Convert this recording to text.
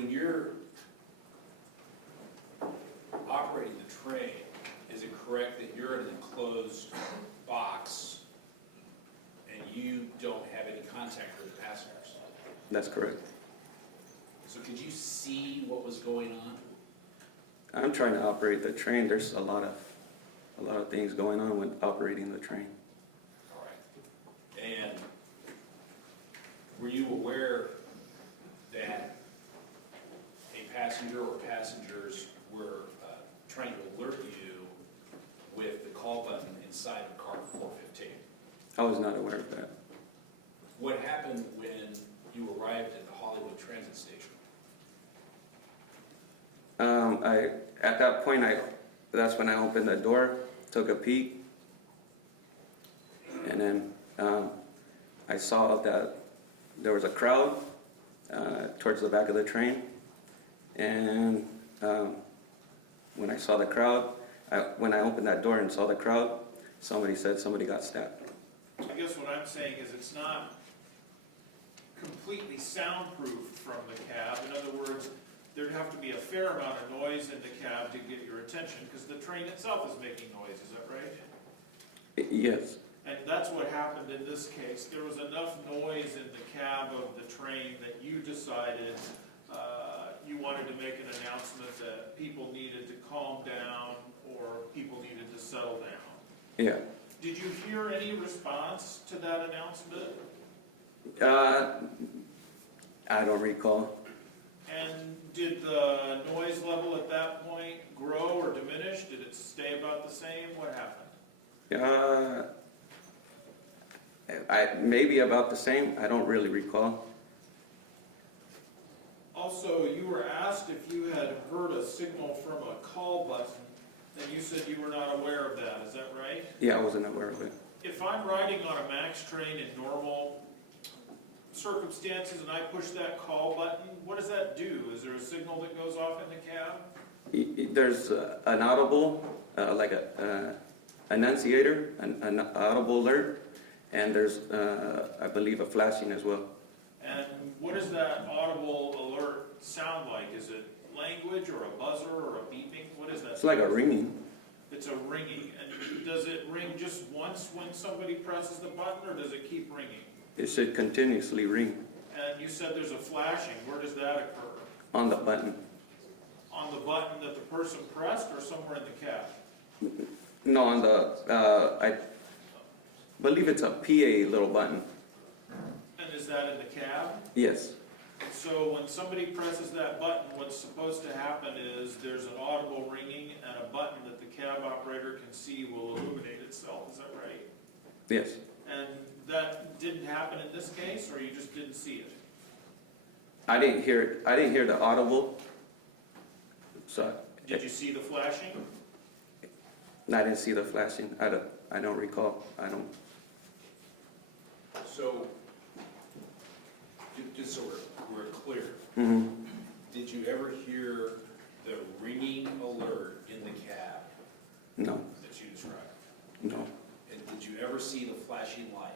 when you're operating the train, is it correct that you're in an enclosed box and you don't have any contact with the passengers? That's correct. So could you see what was going on? I'm trying to operate the train. There's a lot of things going on with operating the train. All right. And were you aware that a passenger or passengers were trying to alert you with the call button inside of car 415? I was not aware of that. What happened when you arrived at the Hollywood transit station? At that point, that's when I opened the door, took a peek, and then I saw that there was a crowd towards the back of the train, and when I saw the crowd, when I opened that door and saw the crowd, somebody said somebody got stabbed. I guess what I'm saying is it's not completely soundproof from the cab. In other words, there'd have to be a fair amount of noise in the cab to get your attention, because the train itself is making noise, is that right? Yes. And that's what happened in this case. There was enough noise in the cab of the train that you decided you wanted to make an announcement that people needed to calm down or people needed to settle down. Yeah. Did you hear any response to that announcement? I don't recall. And did the noise level at that point grow or diminish? Did it stay about the same? What happened? Maybe about the same. I don't really recall. Also, you were asked if you had heard a signal from a call button, and you said you were not aware of that. Is that right? Yeah, I wasn't aware of it. If I'm riding on a MAX train in normal circumstances and I push that call button, what does that do? Is there a signal that goes off in the cab? There's an audible, like a annunciator, an audible alert, and there's, I believe, a flashing as well. And what does that audible alert sound like? Is it language or a buzzer or a beeping? What is that? It's like a ringing. It's a ringing. And does it ring just once when somebody presses the button, or does it keep ringing? It should continuously ring And you said there's a flashing. Where does that occur? on the button. On the button that the person pressed, or somewhere in the cab? No, on the, I believe it's a PA little button. And is that in the cab? Yes. So when somebody presses that button, what's supposed to happen is there's an audible ringing and a button that the cab operator can see will illuminate itself. Is that right? Yes. And that didn't happen in this case, or you just didn't see it? I didn't hear the audible. So Did you see the flashing? I didn't see the flashing. I don't recall. I don't. So, just so we're clear, Mm-hmm. did you ever hear the ringing alert in the cab No. that you described? No. And did you ever see the flashing light?